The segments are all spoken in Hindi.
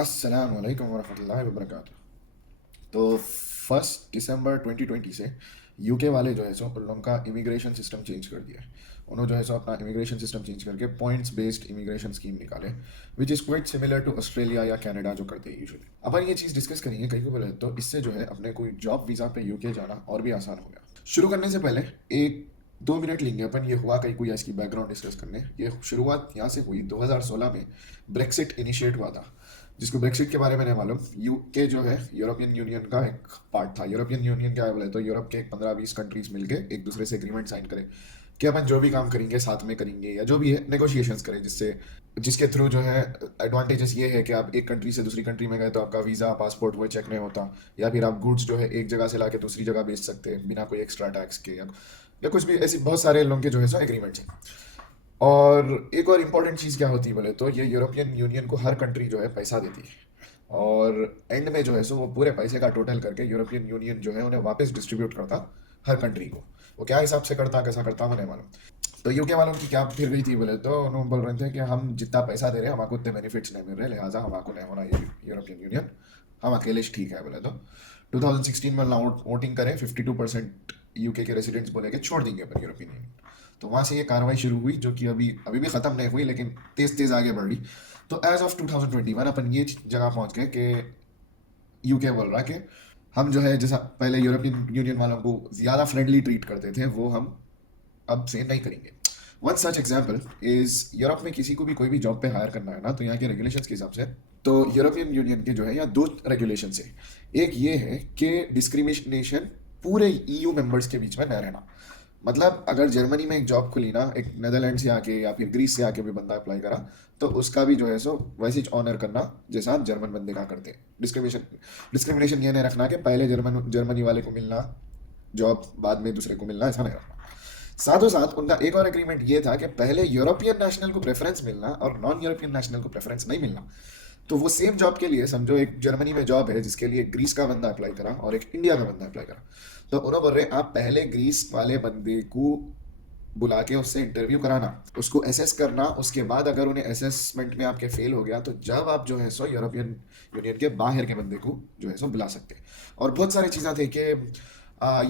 अस्सलाम वालेकुम वरहमतुल्लाहि वबरकातुह। तो 1 दिसंबर 2020 से यूके वाले जो है सो उन लोगों का इमिग्रेशन सिस्टम चेंज कर दिया है। उन्होंने जो है सो अपना इमिग्रेशन सिस्टम चेंज करके पॉइंट्स बेस्ड इमिग्रेशन स्कीम निकाले, which is quite similar to Australia या कनाडा जो करते हैं यूजुअली। अपन ये चीज़ डिस्कस करेंगे कहीं को बोले तो इससे जो है अपने कोई जॉब वीज़ा पे यूके जाना और भी आसान हो गया। शुरू करने से पहले एक 2 मिनट लेंगे अपन, ये हुआ कहीं कोई इसकी बैकग्राउंड डिस्कस करने। ये शुरुआत यहाँ से हुई 2016 में, ब्रेक्सिट इनिशिएट हुआ था। जिसको ब्रेक्सिट के बारे में नहीं मालूम, यूके जो है यूरोपियन यूनियन का एक पार्ट था। यूरोपियन यूनियन क्या है बोले तो यूरोप के 15-20 कंट्रीज मिलके एक दूसरे से एग्रीमेंट साइन करें कि अपन जो भी काम करेंगे साथ में करेंगे, या जो भी है नेगोशिएशंस करें, जिससे जिसके थ्रू जो है एडवांटेजेस ये है कि आप एक कंट्री से दूसरी कंट्री में गए तो आपका वीज़ा पासपोर्ट वो चेक नहीं होता, या फिर आप गुड्स जो है एक जगह से ला के दूसरी जगह बेच सकते हैं बिना कोई एक्स्ट्रा टैक्स के, या कुछ भी ऐसी बहुत सारे लोगों के जो है सो एग्रीमेंट्स हैं। और एक और इम्पॉर्टेंट चीज़ क्या होती है बोले तो ये यूरोपियन यूनियन को हर कंट्री जो है पैसा देती है, और एंड में जो है सो वो पूरे पैसे का टोटल करके यूरोपियन यूनियन जो है उन्हें वापस डिस्ट्रीब्यूट करता हर कंट्री को। वो क्या हिसाब से करता कैसा करता वो नहीं मालूम। तो यूके वालों की क्या फिर गई थी बोले तो उन्होंने बोल रहे थे कि हम जितना पैसा दे रहे हैं हमको उतने बेनिफिट्स नहीं मिल रहे, लिहाजा हमको नहीं होना ये यूरोपियन यूनियन, हम अकेले ही ठीक है बोले तो। 2016 में वोटिंग करें, 52% यूके के रेसिडेंट्स बोले कि छोड़ देंगे अपन यूरोपियन यूनियन। तो वहाँ से ये कार्रवाई शुरू हुई जो कि अभी अभी भी ख़त्म नहीं हुई, लेकिन तेज़ तेज़ आगे बढ़ रही। तो एज ऑफ 2021 अपन ये जगह पहुँच गए कि यूके बोल रहा है कि हम जो है जैसा पहले यूरोपियन यूनियन वालों को ज़्यादा फ्रेंडली ट्रीट करते थे वो हम अब से नहीं करेंगे। One such example is Europe में किसी को भी कोई भी जॉब पे हायर करना है ना, तो यहाँ के रेगुलेशंस के हिसाब से तो यूरोपियन यूनियन के जो है यहाँ दो रेगुलेशन है। एक ये है कि डिस्क्रिमिनेशन पूरे ईयू मेंबर्स के बीच में न रहना। मतलब अगर जर्मनी में एक जॉब खुली ना, एक नेदरलैंड से आके या फिर ग्रीस से आके भी बंदा अप्लाई करा, तो उसका भी जो है सो वैसे ही ऑनर करना जैसा जर्मन बंदे का करते हैं। डिस्क्रिमिनेशन ये नहीं रखना कि पहले जर्मनी वाले को मिलना जॉब, बाद में दूसरे को मिलना, ऐसा नहीं रखना। साथों साथ उनका एक और एग्रीमेंट ये था कि पहले यूरोपियन नेशनल को प्रेफरेंस मिलना और नॉन यूरोपियन नेशनल को प्रेफरेंस नहीं मिलना। तो वो सेम जॉब के लिए समझो एक जर्मनी में जॉब है जिसके लिए ग्रीस का बंदा अप्लाई करा और एक इंडिया का बंदा अप्लाई करा, तो उन्होंने बोल रहे आप पहले ग्रीस वाले बंदे को बुला के उससे इंटरव्यू कराना, उसको एसेस करना, उसके बाद अगर उन्हें असेसमेंट में आपके फेल हो गया तो जब आप जो है सो यूरोपियन यूनियन के बाहर के बंदे को जो है सो बुला सकते हैं। और बहुत सारी चीज़ें थी कि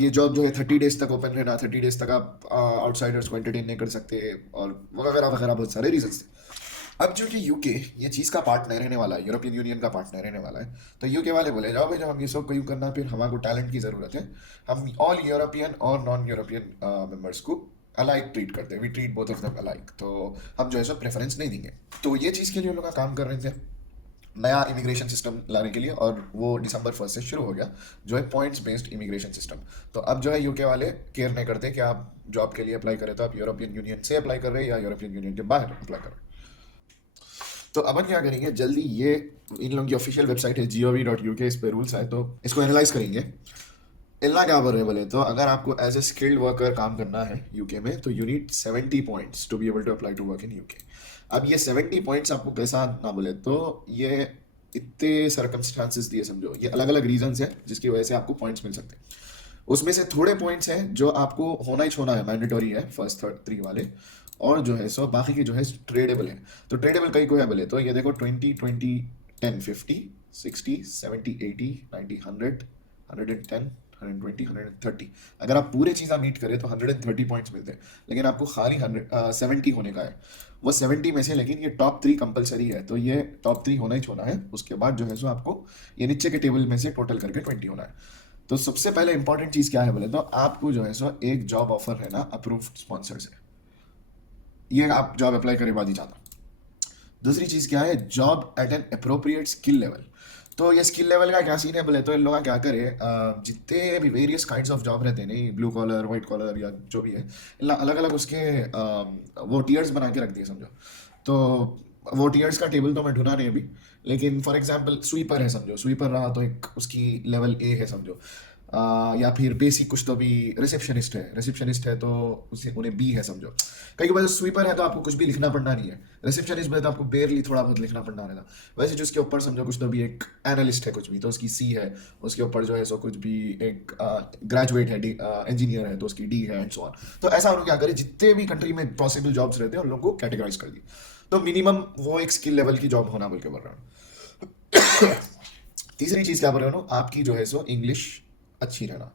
ये जॉब जो है 30 डेज तक ओपन रहना, 30 डेज तक आप आउटसाइडर्स को एंटरटेन नहीं कर सकते, और वगैरह वगैरह बहुत सारे रीजंस थे। अब जो कि यूके ये चीज़ का पार्ट नहीं रहने वाला है, यूरोपियन यूनियन का पार्ट नहीं रहने वाला है, तो यूके वाले बोले जाओ भाई जब हम ये सब क्यों करना, फिर हमारे को टैलेंट की ज़रूरत है, हम ऑल यूरोपियन और नॉन यूरोपियन मेंबर्स को अलाइक ट्रीट करते हैं, we treat both of them alike, तो हम जो है सो प्रेफरेंस नहीं देंगे। तो ये चीज़ के लिए उन लोग का काम कर रहे थे नया इमिग्रेशन सिस्टम लाने के लिए, और वो दिसंबर 1 से शुरू हो गया, जो है पॉइंट्स बेस्ड इमिग्रेशन सिस्टम। तो अब जो है यूके वाले केयर नहीं करते कि आप जॉब के लिए अप्लाई करें तो आप यूरोपियन यूनियन से अप्लाई कर रहे हैं या यूरोपियन यूनियन के बाहर अप्लाई कर रहे हैं। तो अपन क्या करेंगे जल्दी, ये इन लोगों की ऑफिशियल वेबसाइट है gov.uk, इस पे रूल्स आए तो इसको एनालाइज करेंगे। इल्ला क्या बोल रहे हैं बोले तो अगर आपको एज ए स्किल्ड वर्कर काम करना है यूके में तो you need 70 points to be able to apply to work in UK. अब ये 70 पॉइंट्स आपको कैसा ना बोले तो ये इतने सर्कमस्टांसेस दिए समझो, ये अलग अलग रीजंस हैं जिसकी वजह से आपको पॉइंट्स मिल सकते हैं। उसमें से थोड़े पॉइंट्स हैं जो आपको होना ही छोड़ना है, मैंडेटरी है, फर्स्ट थर्ड थ्री वाले, और जो है सो बाकी के जो है ट्रेडेबल है। तो ट्रेडेबल कई को है बोले तो ये देखो 20, 20, 10, 50, 60, 70, 80, 90, 100, 110, 120, 130। अगर आप पूरे चीज़ मीट करें तो 130 पॉइंट्स मिलते हैं, लेकिन आपको खाली 70 होने का है। वो 70 में से लेकिन ये टॉप 3 कंपलसरी है, तो ये टॉप 3 होना ही छोड़ना है। उसके बाद जो है सो आपको ये नीचे के टेबल में से टोटल करके 20 होना है। तो सबसे पहले इंपॉर्टेंट चीज़ क्या है बोले तो आपको जो है सो एक जॉब ऑफर है ना अप्रूव्ड स्पॉन्सर से, ये आप जॉब अप्लाई करे बाद ही जाता। दूसरी चीज़ क्या है, job eight an appropriate skill level. तो ये स्किल लेवल का क्या सीन है बोले तो इन लोग का क्या करे, जितने भी वेरियस काइंड्स ऑफ जॉब रहते हैं नहीं, ब्लू कॉलर वाइट कॉलर या जो भी है, अलग अलग उसके वो टीयर्स बना के रख दिए समझो। तो वो टीयर्स का टेबल तो मैं ढूंढा नहीं अभी, लेकिन फॉर एग्जांपल स्वीपर है समझो, स्वीपर रहा तो एक उसकी लेवल ए है समझो। या फिर बेसिक कुछ तो भी रिसेप्शनिस्ट है तो उसे उन्हें बी है समझो। कई बार स्वीपर है तो आपको कुछ भी लिखना पड़ना नहीं है, रिसेप्शनिस्ट में तो आपको बेरली थोड़ा बहुत लिखना पड़ना रहेगा। वैसे जो उसके ऊपर समझो कुछ तो भी एक एनालिस्ट है कुछ भी तो उसकी सी है, उसके ऊपर जो है सो कुछ भी एक ग्रेजुएट है, इंजीनियर है तो उसकी डी है, एंड सो ऑन। तो ऐसा उन्होंने क्या करे, जितने भी कंट्री में पॉसिबल जॉब्स रहते हैं उन लोगों को कैटेगराइज कर दी। तो मिनिमम वो एक स्किल लेवल की जॉब होना बोल के बोल रहा हूँ। तीसरी चीज़ क्या बोल रहे हो ना, आपकी जो है सो इंग्लिश अच्छी रहना।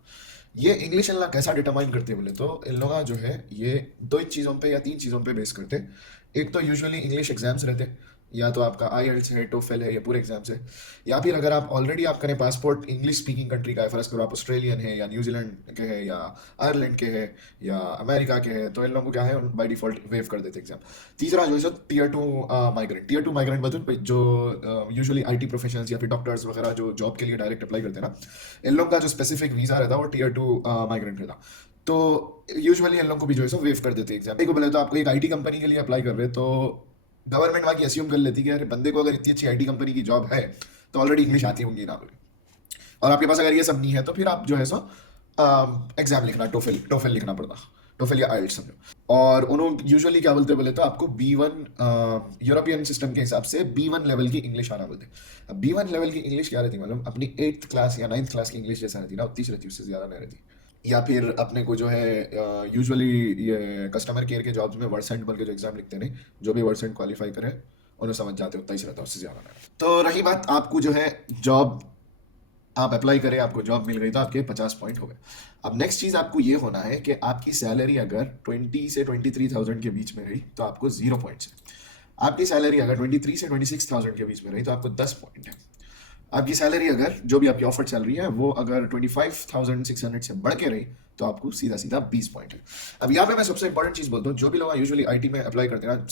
ये इंग्लिश इन लोग कैसा डिटरमाइन करते हैं बोले तो इन लोग जो है ये दो ही चीज़ों पे या तीन चीज़ों पे बेस करते हैं। एक तो यूजुअली इंग्लिश एग्जाम्स रहते हैं, या तो आपका आईएलटीएस है, टोफेल है, या पूरे एग्जाम्स है, या फिर अगर आप ऑलरेडी आपका पासपोर्ट इंग्लिश स्पीकिंग कंट्री का है, फर्ज करो आप ऑस्ट्रेलियन है या न्यूजीलैंड के है या आयरलैंड के है या अमेरिका के है, तो इन लोगों को क्या है बाय डिफॉल्ट वेव कर देते एग्जाम। तीसरा जो है सो टीयर टू माइग्रेंट मतलब जो यूजुअली आईटी प्रोफेशनल्स या फिर डॉक्टर्स वगैरह जो जॉब के लिए डायरेक्ट अप्लाई करते हैं ना, इन लोग का जो स्पेसिफिक वीज़ा रहता है वो टीयर 2 माइग्रेंट रहता। तो यूजुअली इन लोग को भी जो है सो वेव कर देते हैं एग्जाम को। बोले तो आपको एक आईटी कंपनी के लिए अप्लाई कर रहे हैं, तो गवर्नमेंट वहाँ की अस्यूम कर लेती है कि अरे बंदे को अगर इतनी अच्छी आईटी कंपनी की जॉब है तो ऑलरेडी इंग्लिश आती होंगी ना बोले। और आपके पास अगर ये सब नहीं है तो फिर आप जो है सो एग्जाम लिखना, टोफेल टोफेल लिखना पड़ता, टोफेल या आइल्स समझो। और उन्होंने यूजुअली क्या बोलते बोले तो आपको B1 यूरोपियन सिस्टम के हिसाब से B1 लेवल की इंग्लिश आना बोलते। अब B1 लेवल की इंग्लिश क्या रहती मतलब अपनी 8th क्लास या 9th क्लास की इंग्लिश जैसा रहती ना, उतनी सी रहती, उससे ज़्यादा नहीं रहती। या फिर अपने को जो है यूजुअली ये कस्टमर केयर के जॉब्स में वर्सेंट बोल के जो एग्जाम लिखते नहीं, जो भी वर्सेंट क्वालिफाई करे उन्हें समझ जाते उतना ही रहता, उससे ज़्यादा नहीं रहता। तो रही बात आपको जो है जॉब, आप अप्लाई करें, आपको जॉब मिल गई तो आपके 50 पॉइंट हो गए। अब नेक्स्ट चीज़ आपको ये होना है कि आपकी सैलरी अगर 20 से 23,000 के बीच में रही तो आपको 0 पॉइंट्स है। आपकी सैलरी अगर 23 से 26,000 के बीच में रही तो आपको 10 पॉइंट है। आपकी सैलरी अगर जो भी आपकी ऑफर चल रही है वो अगर 25,600 से बढ़ के रही तो आपको सीधा सीधा 20 पॉइंट है। अब यहाँ पे मैं सबसे इंपॉर्टेंट चीज़ बोलता हूँ, जो भी लोग यूजुअली आईटी में अप्लाई करते हैं ना,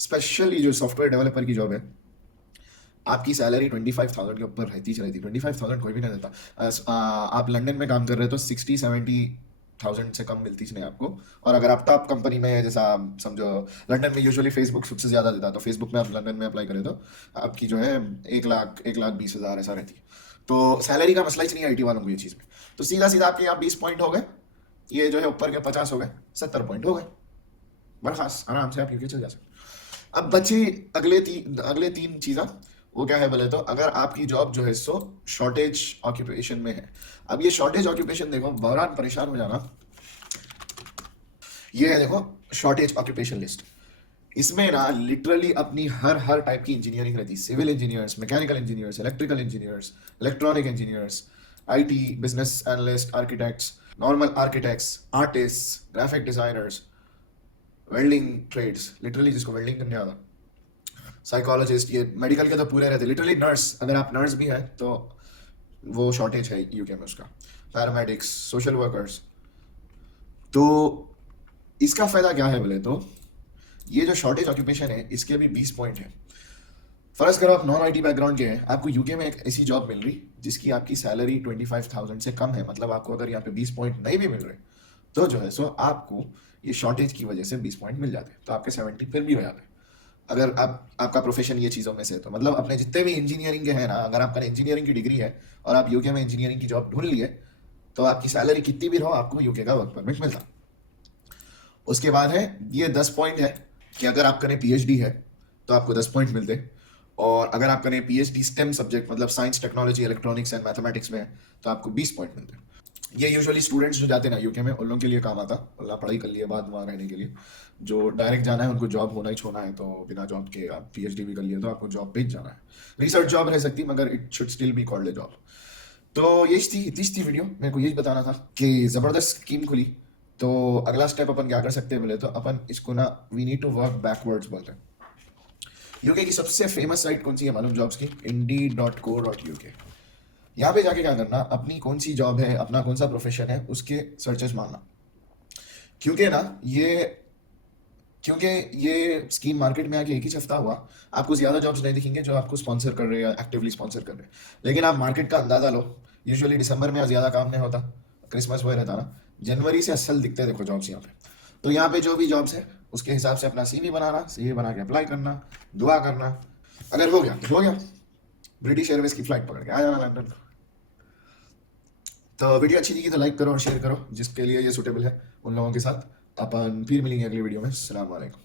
स्पेशली जो सॉफ्टवेयर डेवलपर की जॉब है, आपकी सैलरी 25,000 के ऊपर रहती ही रहती। 25,000 कोई भी नहीं देता। आप लंदन में काम कर रहे हो तो 60-70,000 से कम मिलती नहीं आपको। और अगर आप टॉप कंपनी में, जैसा समझो लंदन में यूजुअली फेसबुक सबसे ज़्यादा देता है, तो फेसबुक में आप लंदन में अप्लाई करें तो आपकी जो है 1,20,000 ऐसा रहती है। तो सैलरी का मसला ही नहीं है आईटी वालों को ये चीज़ में। तो सीधा सीधा आपके यहाँ 20 पॉइंट हो गए, ये जो है ऊपर के 50 हो गए, 70 पॉइंट हो गए, बर्खास्त आराम से आप यूके चल जा सकते। अब बची अगले तीन चीज़ें, वो क्या है बोले तो अगर आपकी जॉब जो है सो शॉर्टेज ऑक्यूपेशन में है। अब ये शॉर्टेज ऑक्यूपेशन देखो, बहरान परेशान हो जाना, ये है देखो शॉर्टेज ऑक्यूपेशन लिस्ट। इसमें ना लिटरली अपनी हर टाइप की इंजीनियरिंग रहती है, civil engineers, mechanical engineers, electrical engineers, electronic engineers, IT, business analyst, architects, normal architects, artist, graphic designers, welding trades, literally जिसको वेल्डिंग करने आता, साइकोलॉजिस्ट, ये मेडिकल के तो पूरे रहते, लिटरली नर्स, अगर आप नर्स भी हैं तो वो शॉर्टेज है यूके में उसका, पैरामेडिक्स, सोशल वर्कर्स। तो इसका फ़ायदा क्या है बोले तो ये जो शॉर्टेज ऑक्यूपेशन है इसके भी 20 पॉइंट है। फर्ज करो आप नॉन आईटी बैकग्राउंड के हैं, आपको यूके में एक ऐसी जॉब मिल रही जिसकी आपकी सैलरी 25,000 से कम है, मतलब आपको अगर यहाँ पे 20 पॉइंट नहीं भी मिल रहे तो जो है सो आपको ये शॉर्टेज की वजह से 20 पॉइंट मिल जाते हैं, तो आपके 70 फिर भी हो जाते हैं। अगर आपका प्रोफेशन ये चीज़ों में से, तो मतलब अपने जितने भी इंजीनियरिंग के हैं ना, अगर आपका इंजीनियरिंग की डिग्री है और आप यूके में इंजीनियरिंग की जॉब ढूंढ लिए तो आपकी सैलरी कितनी भी रहो आपको यूके का वर्क परमिट मिलता। उसके बाद है ये 10 पॉइंट है कि अगर आप करें पीएचडी है तो आपको 10 पॉइंट मिलते, और अगर आप करें पीएचडी स्टेम सब्जेक्ट मतलब science, technology, electronics and mathematics में तो आपको 20 पॉइंट मिलते। ये यूजुअली स्टूडेंट्स जो जाते हैं ना यूके में उन लोगों के लिए काम आता, अल्लाह पढ़ाई कर लिए बाद वहाँ रहने के लिए। जो डायरेक्ट जाना है उनको जॉब होना ही छोड़ना है, तो बिना जॉब के आप पीएचडी भी कर लिए तो आपको जॉब पे ही जाना है। रिसर्च जॉब रह सकती मगर it should still be called a job. तो इतनी थी वीडियो, मेरे को यही बताना था कि ज़बरदस्त स्कीम खुली। तो अगला स्टेप अपन क्या कर सकते हैं बोले तो अपन इसको ना we need to work backwards बोलते हैं। यूके की सबसे फेमस साइट कौन सी है मालूम जॉब्स की? indeed.co.uk। यहाँ पे जाके क्या करना, अपनी कौन सी जॉब है, अपना कौन सा प्रोफेशन है उसके सर्चेस मारना। क्योंकि ये स्कीम मार्केट में आके एक ही हफ्ता हुआ, आपको ज़्यादा जॉब्स नहीं दिखेंगे जो आपको स्पॉन्सर कर रहे हैं या एक्टिवली स्पॉन्सर कर रहे हैं। लेकिन आप मार्केट का अंदाज़ा लो, यूजुअली दिसंबर में ज़्यादा काम नहीं होता, क्रिसमस वो रहता ना, जनवरी से असल दिखते देखो जॉब्स यहाँ पे। तो यहाँ पे जो भी जॉब्स है उसके हिसाब से अपना सीवी बनाना, सीवी बना के अप्लाई करना, दुआ करना, अगर हो गया तो हो गया, ब्रिटिश एयरवेज की फ्लाइट पकड़ के आ जाना लंदन। तो वीडियो अच्छी लगी तो लाइक करो और शेयर करो जिसके लिए ये सूटेबल है उन लोगों के साथ। अपन फिर मिलेंगे अगली वीडियो में। अस्सलाम वालेकुम।